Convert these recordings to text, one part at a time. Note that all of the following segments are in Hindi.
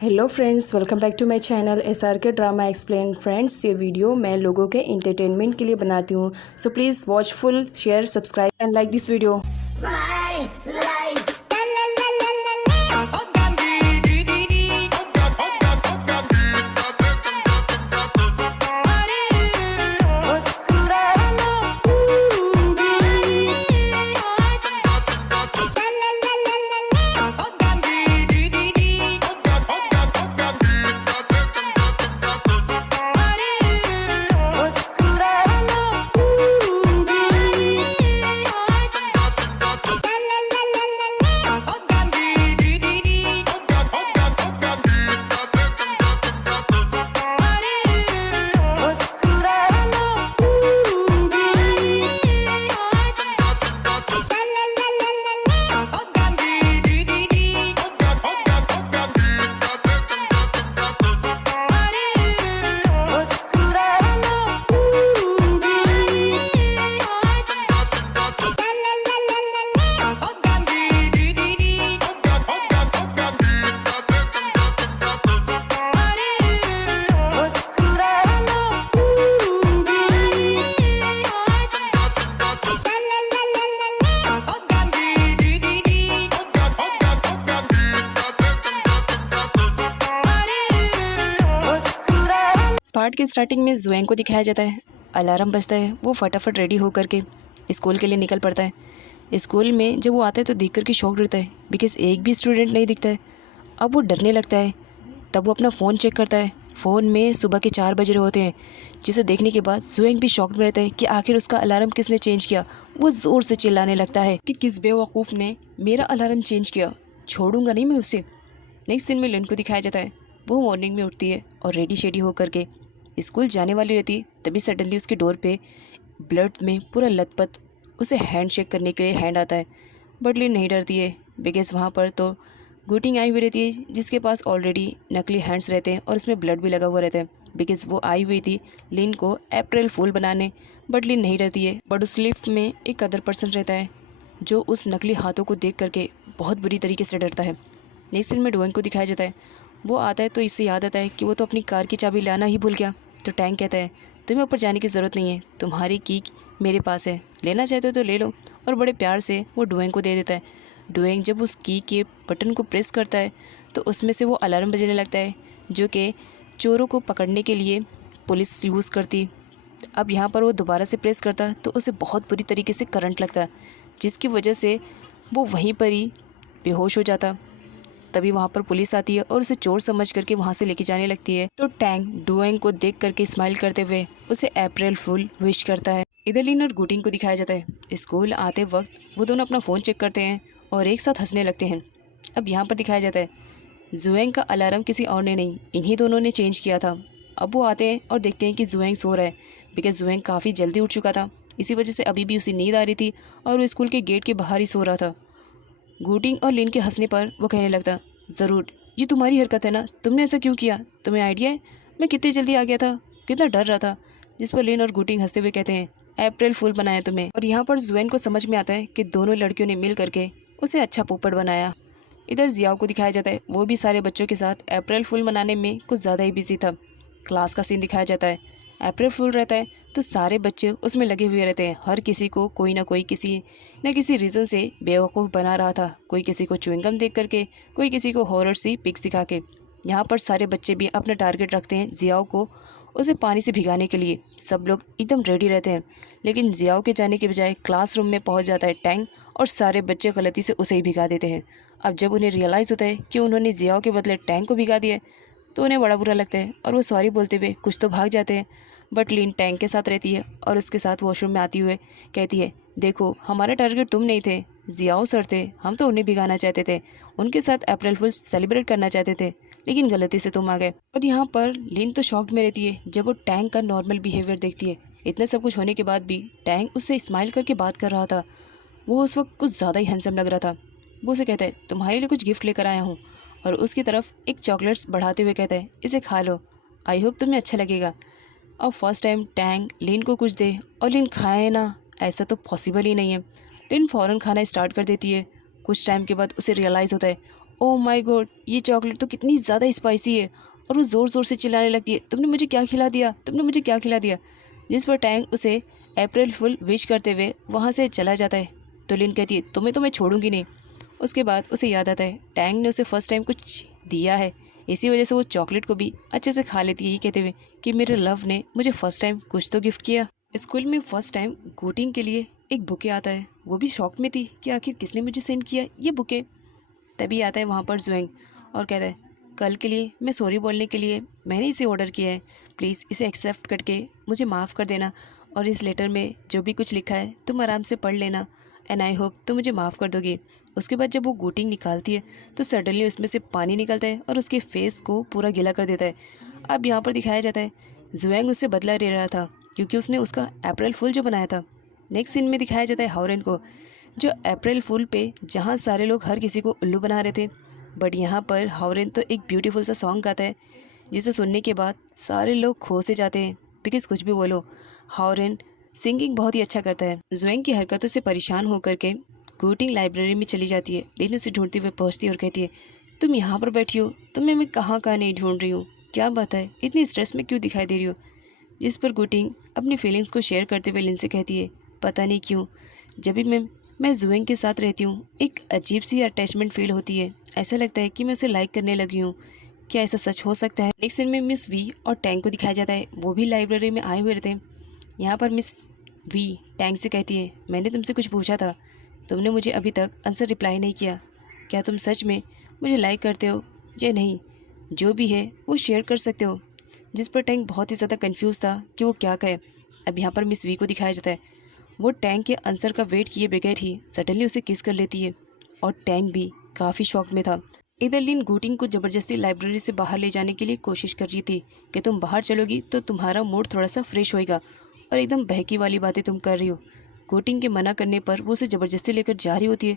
Hello friends, welcome back to my channel SRK drama explain. Friends, ये वीडियो मैं लोगों के एंटरटेनमेंट के लिए बनाती हूँ, so please watch full, share, subscribe and like this video. Part की स्टार्टिंग में जुएंग को दिखाया जाता है। अलार्म बजता है, वो फटाफट रेडी होकर के स्कूल के लिए निकल पड़ता है। स्कूल में जब वो आता है तो देख कर के शॉक रहता है, बिकॉज एक भी स्टूडेंट नहीं दिखता है। अब वो डरने लगता है। तब वो अपना फ़ोन चेक करता है। फ़ोन में सुबह के 4 बज रहे होते हैं, जिसे देखने के बाद जुएंग भी शॉक में रहता है कि आखिर उसका अलार्म किसने चेंज किया। वो ज़ोर से चिल्लाने लगता है कि किस बेवकूफ़ ने मेरा अलार्म चेंज किया, छोड़ूंगा नहीं मैं उसे। नेक्स्ट सीन में लिन को दिखाया जाता है। वो मॉर्निंग में उठती है और रेडी शेडी होकर के स्कूल जाने वाली रहती, तभी सडनली उसके डोर पे ब्लड में पूरा लथपथ उसे हैंड शेक करने के लिए हैंड आता है। बट लिन नहीं डरती है, बिकॉज वहाँ पर तो गुटिंग आई हुई रहती है, जिसके पास ऑलरेडी नकली हैंड्स रहते हैं और उसमें ब्लड भी लगा हुआ रहता है, बिकॉज वो आई हुई थी लिन को अप्रैल फूल बनाने। बट लिन नहीं डरती है। बट उस लिफ्ट में एक अदर पर्सन रहता है जो उस नकली हाथों को देख करके बहुत बुरी तरीके से डरता है। नेक्स्ट सीन में डुएंग को दिखाया जाता है। वो आता है तो इससे याद आता है कि वो तो अपनी कार की चाबी लाना ही भूल गया। तो टैंक कहता है, तुम्हें ऊपर जाने की ज़रूरत नहीं है, तुम्हारी की मेरे पास है, लेना चाहते हो तो ले लो। और बड़े प्यार से वो डुएंग को दे देता है। डुएंग जब उस की के बटन को प्रेस करता है तो उसमें से वो अलार्म बजने लगता है, जो कि चोरों को पकड़ने के लिए पुलिस यूज़ करती। अब यहाँ पर वो दोबारा से प्रेस करता तो उसे बहुत बुरी तरीके से करंट लगता, जिसकी वजह से वो वहीं पर ही बेहोश हो जाता। तभी वहाँ पर पुलिस आती है और उसे चोर समझ करके वहाँ से लेके जाने लगती है। तो टैंक डुएंग को देख करके स्माइल करते हुए उसे अप्रैल फूल विश करता है। इधर लिन और गुटिंग को दिखाया जाता है। स्कूल आते वक्त वो दोनों अपना फ़ोन चेक करते हैं और एक साथ हंसने लगते हैं। अब यहाँ पर दिखाया जाता है जुएंग का अलार्म किसी और ने नहीं, इन्हीं दोनों ने चेंज किया था। अब वो आते हैं और देखते हैं कि जुएंग सो रहा है, बिकॉज जुएंग काफ़ी जल्दी उठ चुका था। इसी वजह से अभी भी उसे नींद आ रही थी और वो स्कूल के गेट के बाहर ही सो रहा था। गुटिंग और लिन के हंसने पर वो कहने लगता, ज़रूर ये तुम्हारी हरकत है ना, तुमने ऐसा क्यों किया, तुम्हें आइडिया है मैं कितनी जल्दी आ गया था, कितना डर रहा था। जिस पर लिन और गुटिंग हंसते हुए कहते हैं अप्रैल फूल बनाया तुम्हें। और यहाँ पर जुएंग को समझ में आता है कि दोनों लड़कियों ने मिल करके उसे अच्छा पोपट बनाया। इधर जियाओ को दिखाया जाता है। वो भी सारे बच्चों के साथ अप्रैल फूल मनाने में कुछ ज़्यादा ही बिजी था। क्लास का सीन दिखाया जाता है। अप्रैल फूल रहता है तो सारे बच्चे उसमें लगे हुए रहते हैं। हर किसी को कोई ना कोई किसी न किसी रीज़न से बेवकूफ़ बना रहा था। कोई किसी को च्युइंगम देख करके, कोई किसी को हॉरर सी पिक्स दिखा के। यहाँ पर सारे बच्चे भी अपना टारगेट रखते हैं जियाओ को उसे पानी से भिगाने के लिए। सब लोग एकदम रेडी रहते हैं, लेकिन जियाओ के जाने के बजाय क्लासरूम में पहुँच जाता है टैंक और सारे बच्चे गलती से उसे ही भिगा देते हैं। अब जब उन्हें रियलाइज़ होता है कि उन्होंने जियाओ के बदले टैंक को भिगा दिया तो उन्हें बड़ा बुरा लगता है और वो सॉरी बोलते हुए कुछ तो भाग जाते हैं। बट लिन टैंक के साथ रहती है और उसके साथ वॉशरूम में आती हुए कहती है, देखो हमारा टारगेट तुम नहीं थे, जियाओ सर थे, हम तो उन्हें भिगाना चाहते थे, उनके साथ अप्रैल फूल सेलिब्रेट करना चाहते थे, लेकिन गलती से तुम आ गए। और यहाँ पर लिन तो शॉक्ड में रहती है जब वो टैंक का नॉर्मल बिहेवियर देखती है। इतना सब कुछ होने के बाद भी टैंक उससे स्माइल करके बात कर रहा था। वो उस वक्त कुछ ज़्यादा ही हैंडसम लग रहा था। वो उसे कहता है, तुम्हारे लिए कुछ गिफ्ट लेकर आया हूँ, और उसकी तरफ एक चॉकलेट्स बढ़ाते हुए कहता है, इसे खा लो, आई होप तुम्हें अच्छा लगेगा। अब फर्स्ट टाइम टैंक लिन को कुछ दे और लिन खाए ना, ऐसा तो पॉसिबल ही नहीं है। लिन फ़ौरन खाना स्टार्ट कर देती है। कुछ टाइम के बाद उसे रियलाइज़ होता है, ओह माय गॉड, ये चॉकलेट तो कितनी ज़्यादा स्पाइसी है। और वो ज़ोर ज़ोर से चिल्लाने लगती है, तुमने मुझे क्या खिला दिया, तुमने मुझे क्या खिला दिया। जिस पर टैंग उसे अप्रैल फुल विश करते हुए वहाँ से चला जाता है। तो लिन कहती है, तुम्हें तो मैं छोड़ूंगी नहीं। उसके बाद उसे याद आता है टैंग ने उसे फर्स्ट टाइम कुछ दिया है, इसी वजह से वो चॉकलेट को भी अच्छे से खा लेती है, ये कहते हुए कि मेरे लव ने मुझे फ़र्स्ट टाइम कुछ तो गिफ्ट किया। स्कूल में फ़र्स्ट टाइम गोटिंग के लिए एक बुके आता है। वो भी शॉक में थी कि आखिर किसने मुझे सेंड किया ये बुके। तभी आता है वहाँ पर जुएंग और कहता है, कल के लिए मैं सॉरी बोलने के लिए मैंने इसे ऑर्डर किया है, प्लीज़ इसे एक्सेप्ट करके मुझे माफ़ कर देना। और इस लेटर में जो भी कुछ लिखा है तुम आराम से पढ़ लेना, एंड आई होप तुम मुझे माफ़ कर दोगे। उसके बाद जब वो गोटिंग निकालती है तो सडनली उसमें से पानी निकलता है और उसके फेस को पूरा गीला कर देता है। अब यहाँ पर दिखाया जाता है जुएंग उससे बदला ले रहा था क्योंकि उसने उसका अप्रैल फुल जो बनाया था। नेक्स्ट सीन में दिखाया जाता है हावरेन को, जो अप्रैल फुल पे जहाँ सारे लोग हर किसी को उल्लू बना रहे थे, बट यहाँ पर हावरेन तो एक ब्यूटीफुल सा सॉन्ग गाता है जिसे सुनने के बाद सारे लोग खो से जाते हैं। बिकॉज कुछ भी बोलो, हावरेन सिंगिंग बहुत ही अच्छा करता है। जुएंग की हरकतों से परेशान होकर के गोटिंग लाइब्रेरी में चली जाती है, लेकिन उसे ढूंढते हुए पहुँचती है और कहती है, तुम यहाँ पर बैठी हो, तुम्हें मैं कहाँ कहाँ नहीं ढूंढ रही हूँ, क्या बात है, इतनी स्ट्रेस में क्यों दिखाई दे रही हो। जिस पर गोटिंग अपनी फीलिंग्स को शेयर करते हुए लिन से कहती है, पता नहीं क्यों जब भी मैं जुएंग के साथ रहती हूँ एक अजीब सी अटैचमेंट फील होती है, ऐसा लगता है कि मैं उसे लाइक करने लगी हूँ। क्या ऐसा सच हो सकता है। नेक्स्ट सीन में मिस वी और टैंग को दिखाया जाता है, वो भी लाइब्रेरी में आए हुए रहते हैं। यहाँ पर मिस वी टैंग से कहती है, मैंने तुमसे कुछ पूछा था, तुमने मुझे अभी तक आंसर रिप्लाई नहीं किया, क्या तुम सच में मुझे लाइक करते हो या नहीं, जो भी है वो शेयर कर सकते हो। जिस पर टैंग बहुत ही ज़्यादा कंफ्यूज था कि वो क्या कहे। अब यहाँ पर मिस वी को दिखाया जाता है, वो टैंग के आंसर का वेट किए बगैर ही सडनली उसे किस कर लेती है और टैंग भी काफ़ी शॉक में था। इधर लिन गोटिंग को ज़बरदस्ती लाइब्रेरी से बाहर ले जाने के लिए कोशिश कर रही थी कि तुम बाहर चलोगी तो तुम्हारा मूड थोड़ा सा फ्रेश होएगा, और एकदम बहकी वाली बातें तुम कर रही हो। गोटिंग के मना करने पर वो उसे ज़बरदस्ती लेकर जा रही होती है,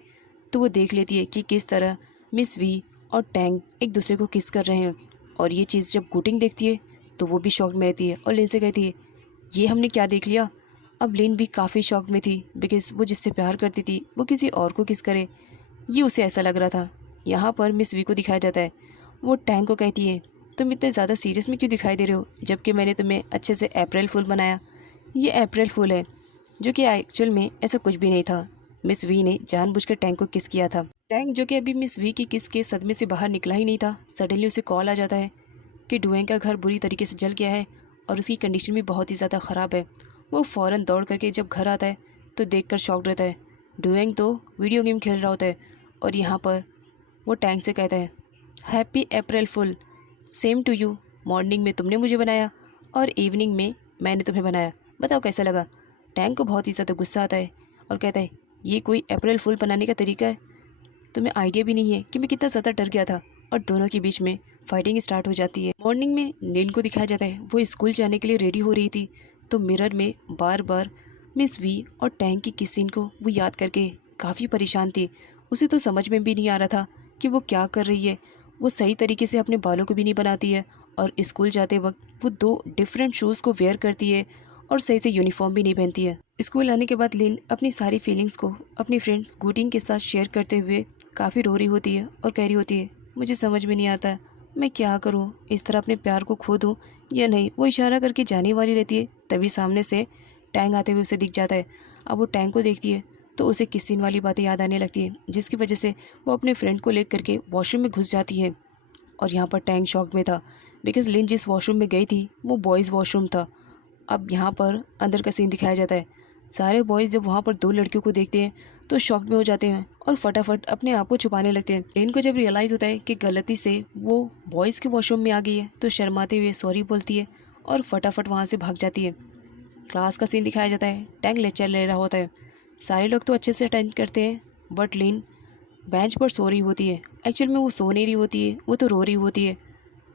तो वो देख लेती है कि किस तरह मिस वी और टैंग एक दूसरे को किस कर रहे हैं। और ये चीज़ जब गोटिंग देखती है तो वो भी शॉक में रहती है और लिन से कहती है, ये हमने क्या देख लिया। अब लिन भी काफ़ी शॉक में थी बिकॉज वो जिससे प्यार करती थी वो किसी और को किस करे, ये उसे ऐसा लग रहा था। यहाँ पर मिस वी को दिखाया जाता है, वो टैंग को कहती है, तुम इतने ज़्यादा सीरियस में क्यों दिखाई दे रहे हो, जबकि मैंने तुम्हें अच्छे से अप्रैल फूल बनाया। ये अप्रैल फूल है, जो कि एक्चुअल में ऐसा कुछ भी नहीं था। मिस वी ने जानबूझकर टैंग को किस किया था। टैंग जो कि अभी मिस वी की किस के सदमे से बाहर निकला ही नहीं था, सडनली उसे कॉल आ जाता है कि डुएंग का घर बुरी तरीके से जल गया है और उसकी कंडीशन भी बहुत ही ज़्यादा ख़राब है। वो फ़ौरन दौड़ करके जब घर आता है तो देखकर शॉक्ड रहता है। डुएंग तो वीडियो गेम खेल रहा होता है और यहाँ पर वो टैंग से कहता है, happy April fool, same to you, morning में तुमने मुझे बनाया और इवनिंग में मैंने तुम्हें बनाया, बताओ कैसा लगा। टैंग को बहुत ही ज़्यादा गुस्सा आता है और कहता है, ये कोई अप्रैल फुल बनाने का तरीका है, तुम्हें आइडिया भी नहीं है कि मैं कितना ज़्यादा डर गया था। और दोनों के बीच में फाइटिंग स्टार्ट हो जाती है। मॉर्निंग में लिन को दिखाया जाता है, वो स्कूल जाने के लिए रेडी हो रही थी, तो मिरर में बार बार मिस वी और टैंग की किस सीन को वो याद करके काफ़ी परेशान थी। उसे तो समझ में भी नहीं आ रहा था कि वो क्या कर रही है। वो सही तरीके से अपने बालों को भी नहीं बनाती है और स्कूल जाते वक्त वो 2 डिफरेंट शूज़ को वेयर करती है और सही से यूनिफॉर्म भी नहीं पहनती है। स्कूल आने के बाद लिन अपनी सारी फीलिंग्स को अपनी फ्रेंड्स गोटिंग के साथ शेयर करते हुए काफ़ी रो रही होती है और कह रही होती है, मुझे समझ में नहीं आता मैं क्या करूं, इस तरह अपने प्यार को खो दूं या नहीं। वो इशारा करके जाने वाली रहती है, तभी सामने से टैंग आते हुए उसे दिख जाता है। अब वो टैंग को देखती है तो उसे किस सीन वाली बातें याद आने लगती है, जिसकी वजह से वो अपने फ्रेंड को लेकर के वॉशरूम में घुस जाती है। और यहाँ पर टैंग शॉक में था बिकॉज लिन जिस वॉशरूम में गई थी वो बॉयज़ वॉशरूम था। अब यहाँ पर अंदर का सीन दिखाया जाता है, सारे बॉयज़ जब वहाँ पर 2 लड़कियों को देखते हैं तो शॉक में हो जाते हैं और फटाफट अपने आप को छुपाने लगते हैं। लिन को जब रियलाइज़ होता है कि गलती से वो बॉयज़ के वॉशरूम में आ गई है तो शर्माते हुए सॉरी बोलती है और फटाफट वहाँ से भाग जाती है। क्लास का सीन दिखाया जाता है, टैंग लेक्चर ले रहा होता है, सारे लोग तो अच्छे से अटेंड करते हैं बट लिन बेंच पर सो रही होती है। एक्चुअल में वो सो नहीं रही होती है, वो तो रो रही होती है।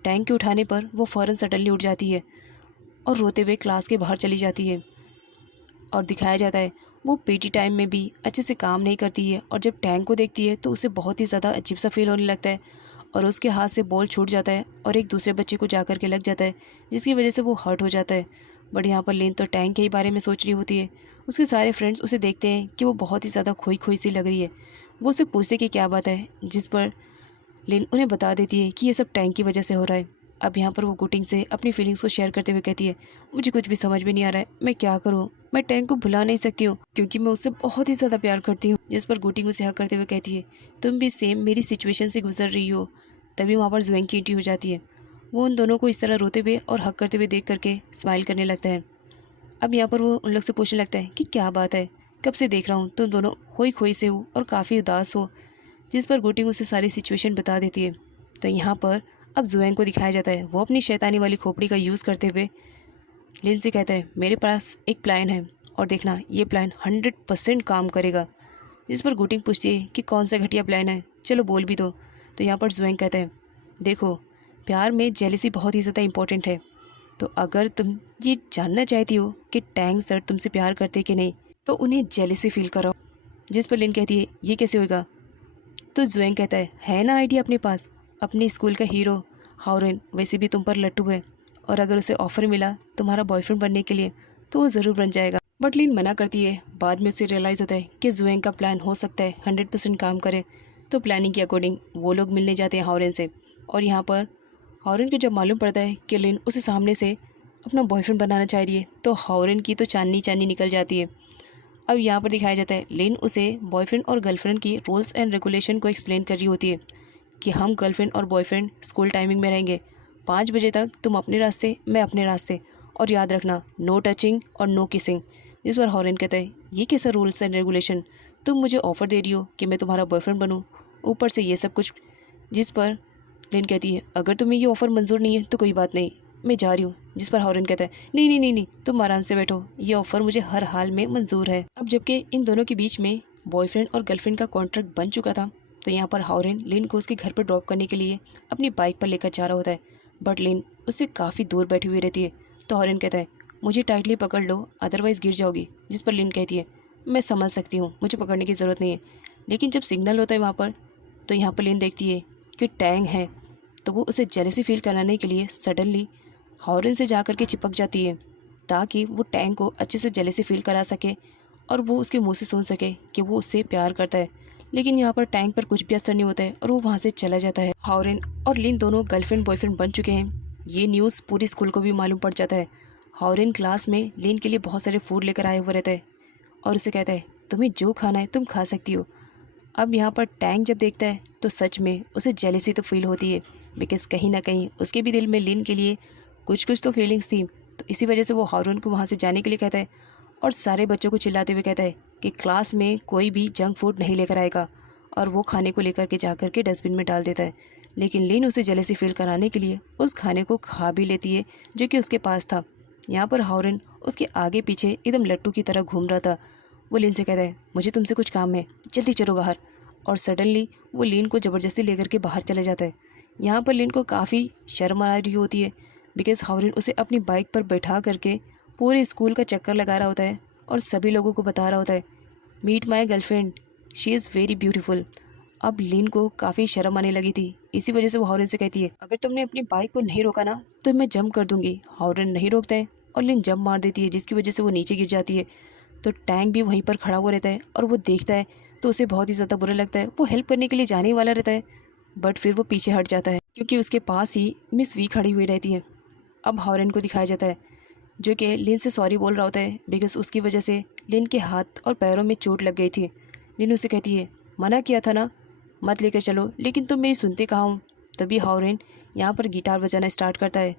टैंग के उठाने पर वो फ़ौरन सडनली उठ जाती है और रोते हुए क्लास के बाहर चली जाती है। और दिखाया जाता है वो पीटी टाइम में भी अच्छे से काम नहीं करती है और जब टैंग को देखती है तो उसे बहुत ही ज़्यादा अजीब सा फील होने लगता है और उसके हाथ से बॉल छूट जाता है और एक दूसरे बच्चे को जा कर के लग जाता है, जिसकी वजह से वो हर्ट हो जाता है। बट यहाँ पर लिन तो टैंग के ही बारे में सोच रही होती है। उसके सारे फ्रेंड्स उसे देखते हैं कि वो बहुत ही ज़्यादा खोई खोई सी लग रही है। वो उससे पूछते कि क्या बात है, जिस पर लिन उन्हें बता देती है कि ये सब टैंक की वजह से हो रहा है। अब यहाँ पर वो गुटिंग से अपनी फीलिंग्स को शेयर करते हुए कहती है, मुझे कुछ भी समझ में नहीं आ रहा है, मैं क्या करूँ। मैं टैंक को भुला नहीं सकती हूँ क्योंकि मैं उससे बहुत ही ज़्यादा प्यार करती हूँ। जिस पर गुटिंग उसे हक करते हुए कहती है, तुम भी सेम मेरी सिचुएशन से गुजर रही हो। तभी वहाँ पर जुएंग की एंट्री हो जाती है। वो उन दोनों को इस तरह रोते हुए और हक करते हुए देख करके स्माइल करने लगता है। अब यहाँ पर वो उन लोग से पूछने लगता है कि क्या बात है, कब से देख रहा हूँ तुम दोनों खोई खोई से हो और काफ़ी उदास हो। जिस पर गुटिंग उसे सारी सिचुएशन बता देती है। तो यहाँ पर अब जुएंग को दिखाया जाता है, वो अपनी शैतानी वाली खोपड़ी का यूज़ करते हुए लिन से कहता है, मेरे पास एक प्लान है और देखना ये प्लान 100% काम करेगा। जिस पर गुटिंग पूछती है कि कौन सा घटिया प्लान है, चलो बोल भी दो। तो यहाँ पर जुएंग कहता है, देखो प्यार में जेलसी बहुत ही ज़्यादा इंपॉर्टेंट है। तो अगर तुम ये जानना चाहती हो कि टैंग सर तुमसे प्यार करते कि नहीं, तो उन्हें जेलसी फील कराओ। जिस पर लिन कहती है, ये कैसे होगा। तो जुएंग कहता है ना आइडिया अपने पास, अपने स्कूल का हीरो हाओरेन वैसे भी तुम पर लट्टू है, और अगर उसे ऑफर मिला तुम्हारा बॉयफ्रेंड बनने के लिए तो वो ज़रूर बन जाएगा। बट लिन मना करती है। बाद में उसे रियलाइज़ होता है कि जुएंग का प्लान हो सकता है 100% काम करे। तो प्लानिंग के अकॉर्डिंग वो लोग मिलने जाते हैं हाओरेन से। और यहाँ पर हाओरेन को जब मालूम पड़ता है कि लिन उसे सामने से अपना बॉयफ्रेंड बनाना चाह रही है, तो हाओरेन की तो चांदनी चांदनी निकल जाती है। अब यहाँ पर दिखाया जाता है लिन उसे बॉयफ्रेंड और गर्लफ्रेंड की रूल्स एंड रेगुलेशन को एक्सप्लेन कर रही होती है कि हम गर्लफ्रेंड और बॉयफ्रेंड स्कूल टाइमिंग में रहेंगे, 5 बजे तक तुम अपने रास्ते मैं अपने रास्ते, और याद रखना नो टचिंग और नो किसिंग। जिस पर हॉरेन कहता है, ये कैसा रूल्स एंड रेगुलेशन, तुम मुझे ऑफ़र दे रही हो कि मैं तुम्हारा बॉयफ्रेंड बनूँ, ऊपर से ये सब कुछ। जिस पर लिन कहती है, अगर तुम्हें ये ऑफ़र मंजूर नहीं है तो कोई बात नहीं, मैं जा रही हूँ। जिस पर हॉरेन कहता है, नहीं नहीं नहीं नहीं, तुम आराम से बैठो, ये ऑफ़र मुझे हर हाल में मंजूर है। अब जबकि इन दोनों के बीच में बॉयफ्रेंड और गर्लफ्रेंड का कॉन्ट्रैक्ट बन चुका था, तो यहाँ पर हॉरेन लिन को उसके घर पर ड्रॉप करने के लिए अपनी बाइक पर लेकर जा रहा होता है। बट लिन उससे काफ़ी दूर बैठी हुई रहती है। तो हॉरेन कहता है, मुझे टाइटली पकड़ लो अदरवाइज़ गिर जाओगी। जिस पर लिन कहती है, मैं समझ सकती हूँ, मुझे पकड़ने की ज़रूरत नहीं है। लेकिन जब सिग्नल होता है वहाँ पर, तो यहाँ पर लिन देखती है कि टैंग है। तो वो उसे जेलसी फील कराने के लिए सडनली हॉरेन से जा कर के चिपक जाती है, ताकि वो टैंग को अच्छे से जेलसी फील करा सके और वो उसके मुंह से सुन सके कि वो उससे प्यार करता है। लेकिन यहाँ पर टैंक पर कुछ भी असर नहीं होता है और वो वहाँ से चला जाता है। हॉरेन और लिन दोनों गर्लफ्रेंड बॉयफ्रेंड बन चुके हैं। ये न्यूज़ पूरी स्कूल को भी मालूम पड़ जाता है। हॉरेन क्लास में लिन के लिए बहुत सारे फूड लेकर आए हुए रहता है और उसे कहता है, तुम्हें जो खाना है तुम खा सकती हो। अब यहाँ पर टैंक जब देखता है तो सच में उसे जेलसी तो फील होती है, बिकॉज कहीं ना कहीं उसके भी दिल में लिन के लिए कुछ कुछ तो फीलिंग्स थी। तो इसी वजह से वो हॉरेन को वहाँ से जाने के लिए कहता है और सारे बच्चों को चिल्लाते हुए कहता है कि क्लास में कोई भी जंक फूड नहीं लेकर आएगा, और वो खाने को लेकर के जा कर के डस्टबिन में डाल देता है। लेकिन लिन उसे जेलसी फील कराने के लिए उस खाने को खा भी लेती है जो कि उसके पास था। यहाँ पर हॉरेन उसके आगे पीछे एकदम लट्टू की तरह घूम रहा था। वो लिन से कहता है, मुझे तुमसे कुछ काम है, जल्दी चलो बाहर। और सडनली वो लिन को ज़बरदस्ती लेकर के बाहर चले जाता है। यहाँ पर लिन को काफ़ी शर्म आ रही होती है, बिकॉज हॉरेन उसे अपनी बाइक पर बैठा करके पूरे स्कूल का चक्कर लगा रहा होता है और सभी लोगों को बता रहा होता है, meet my girlfriend, she is very beautiful. अब लिन को काफ़ी शर्म आने लगी थी। इसी वजह से वो हॉरेन से कहती है, अगर तुमने अपनी बाइक को नहीं रोका ना तो मैं जंप कर दूंगी। हॉरेन नहीं रोकता है और लिन जंप मार देती है, जिसकी वजह से वो नीचे गिर जाती है। तो टैंक भी वहीं पर खड़ा हुआ रहता है और वो देखता है तो उसे बहुत ही ज़्यादा बुरा लगता है। वो हेल्प करने के लिए जाने वाला रहता है, बट फिर वो पीछे हट जाता है क्योंकि उसके पास ही मिस वी खड़ी हुई रहती है। अब हॉरेन को दिखाया जाता है जो कि लिन से सॉरी बोल रहा होता है, बिकॉज उसकी वजह से लिन के हाथ और पैरों में चोट लग गई थी। लिन उसे कहती है, मना किया था ना मत लेकर चलो, लेकिन तुम मेरी सुनते कहाँ हो। तभी हॉरेन यहाँ पर गिटार बजाना स्टार्ट करता है।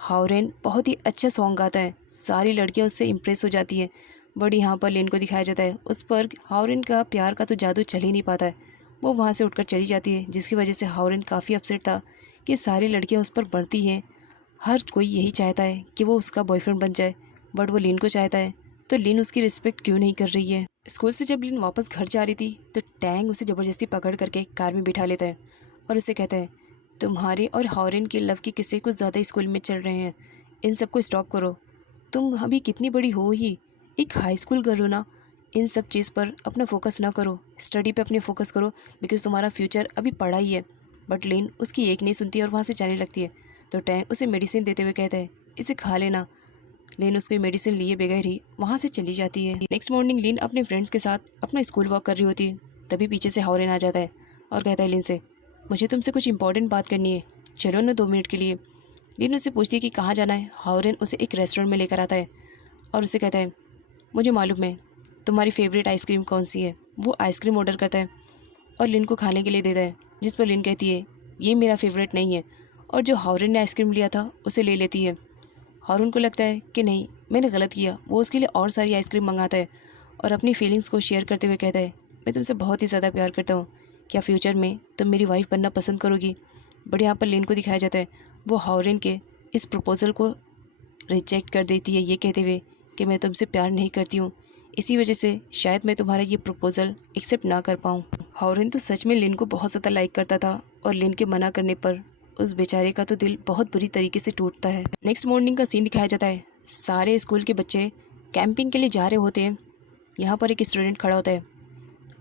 हॉरेन बहुत ही अच्छा सॉन्ग गाता है, सारी लड़कियाँ उससे इम्प्रेस हो जाती हैं। बट यहाँ पर लिन को दिखाया जाता है उस पर हॉरेन का प्यार का तो जादू चल ही नहीं पाता है। वो वहाँ से उठकर चली जाती है, जिसकी वजह से हॉरेन काफ़ी अपसेट था कि सारी लड़कियाँ उस पर बढ़ती हैं। हर कोई यही चाहता है कि वो उसका बॉयफ्रेंड बन जाए, बट वो लिन को चाहता है, तो लिन उसकी रिस्पेक्ट क्यों नहीं कर रही है। स्कूल से जब लिन वापस घर जा रही थी तो टैंग उसे ज़बरदस्ती पकड़ करके कार में बिठा लेता है और उसे कहता है, तुम्हारे और हॉरेन के लव के किस्से कुछ ज़्यादा स्कूल में चल रहे हैं, इन सबको स्टॉप करो। तुम अभी कितनी बड़ी हो ही, एक हाई स्कूल गर्ल हो ना। इन सब चीज़ पर अपना फोकस ना करो, स्टडी पे अपने फोकस करो, बिकॉज तुम्हारा फ्यूचर अभी पढ़ाई है। बट लिन उसकी एक नहीं सुनती और वहाँ से जाने लगती है। तो टैंग उसे मेडिसिन देते हुए कहता है, इसे खा लेना। लिन उसकी मेडिसिन लिए बगैर ही वहाँ से चली जाती है। नेक्स्ट मॉर्निंग लिन अपने फ्रेंड्स के साथ अपना स्कूल वॉक कर रही होती है। तभी पीछे से हॉरेन आ जाता है और कहता है लिन से, मुझे तुमसे कुछ इंपॉर्टेंट बात करनी है, चलो ना 2 मिनट के लिए। लिन उससे पूछती है कि कहाँ जाना है। हाओरेन उसे एक रेस्टोरेंट में लेकर आता है और उसे कहता है मुझे मालूम है तुम्हारी फेवरेट आइसक्रीम कौन सी है। वो आइसक्रीम ऑर्डर करता है और लिन को खाने के लिए देता है, जिस पर लिन कहती है ये मेरा फेवरेट नहीं है, और जो हाओरेन ने आइसक्रीम लिया था उसे ले लेती है। हारून को लगता है कि नहीं, मैंने गलत किया। वो उसके लिए और सारी आइसक्रीम मंगाता है और अपनी फीलिंग्स को शेयर करते हुए कहता है मैं तुमसे बहुत ही ज़्यादा प्यार करता हूँ, क्या फ्यूचर में तुम मेरी वाइफ बनना पसंद करोगी। बट यहाँ पर लिन को दिखाया जाता है वो हाओरेन के इस प्रपोज़ल को रिजेक्ट कर देती है, ये कहते हुए कि मैं तुमसे प्यार नहीं करती हूँ, इसी वजह से शायद मैं तुम्हारा ये प्रपोज़ल एक्सेप्ट ना कर पाऊँ। हाओरेन तो सच में लिन को बहुत ज़्यादा लाइक करता था और लिन के मना करने पर उस बेचारे का तो दिल बहुत बुरी तरीके से टूटता है। नेक्स्ट मॉर्निंग का सीन दिखाया जाता है। सारे स्कूल के बच्चे कैंपिंग के लिए जा रहे होते हैं। यहाँ पर एक स्टूडेंट खड़ा होता है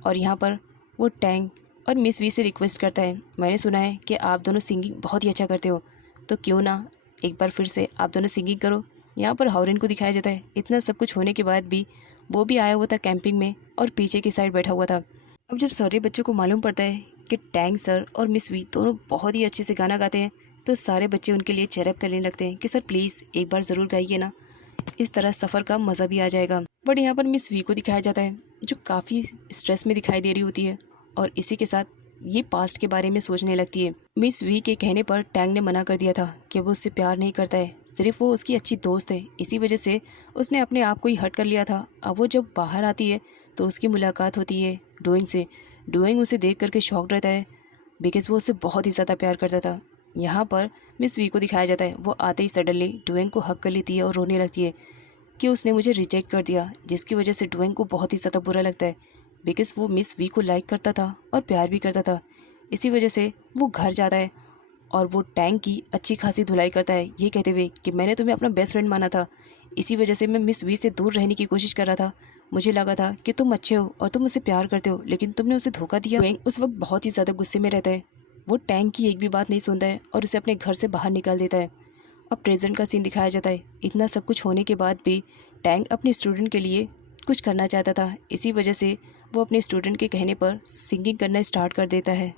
और यहाँ पर वो टैंग और मिस वी से रिक्वेस्ट करता है मैंने सुना है कि आप दोनों सिंगिंग बहुत ही अच्छा करते हो, तो क्यों ना एक बार फिर से आप दोनों सिंगिंग करो। यहाँ पर हाओरेन को दिखाया जाता है इतना सब कुछ होने के बाद भी वो भी आया हुआ था कैंपिंग में और पीछे की साइड बैठा हुआ था। अब जब सारे बच्चों को मालूम पड़ता है कि टैंग सर और मिस वी दोनों बहुत ही अच्छे से गाना गाते हैं, तो सारे बच्चे उनके लिए चेयरअप करने लगते हैं कि सर प्लीज़ एक बार ज़रूर गाइए ना, इस तरह सफ़र का मज़ा भी आ जाएगा। बट यहाँ पर मिस वी को दिखाया जाता है जो काफ़ी स्ट्रेस में दिखाई दे रही होती है और इसी के साथ ये पास्ट के बारे में सोचने लगती है। मिस वी के कहने पर टैंग ने मना कर दिया था कि वो उससे प्यार नहीं करता है, सिर्फ वो उसकी अच्छी दोस्त है, इसी वजह से उसने अपने आप को ही हट कर लिया था। अब वो जब बाहर आती है तो उसकी मुलाकात होती है डुएंग से। डुएंग उसे देख करके शॉक्ड रहता है बिकॉज वो उससे बहुत ही ज़्यादा प्यार करता था। यहाँ पर मिस वी को दिखाया जाता है वो आते ही सडनली डुएंग को हक कर लेती है और रोने लगती है कि उसने मुझे रिजेक्ट कर दिया, जिसकी वजह से डुएंग को बहुत ही ज़्यादा बुरा लगता है बिकॉज वो मिस वी को लाइक करता था और प्यार भी करता था। इसी वजह से वो घर जाता है और वो टैंक की अच्छी खासी धुलाई करता है, ये कहते हुए कि मैंने तुम्हें अपना बेस्ट फ्रेंड माना था, इसी वजह से मैं मिस वी से दूर रहने की कोशिश कर रहा था। मुझे लगा था कि तुम अच्छे हो और तुम मुझसे प्यार करते हो, लेकिन तुमने उसे धोखा दिया। डुएंग उस वक्त बहुत ही ज़्यादा गुस्से में रहता है। वो टैंक की एक भी बात नहीं सुनता है और उसे अपने घर से बाहर निकाल देता है। अब प्रेजेंट का सीन दिखाया जाता है। इतना सब कुछ होने के बाद भी टैंक अपने स्टूडेंट के लिए कुछ करना चाहता था, इसी वजह से वो अपने स्टूडेंट के कहने पर सिंगिंग करना स्टार्ट कर देता है।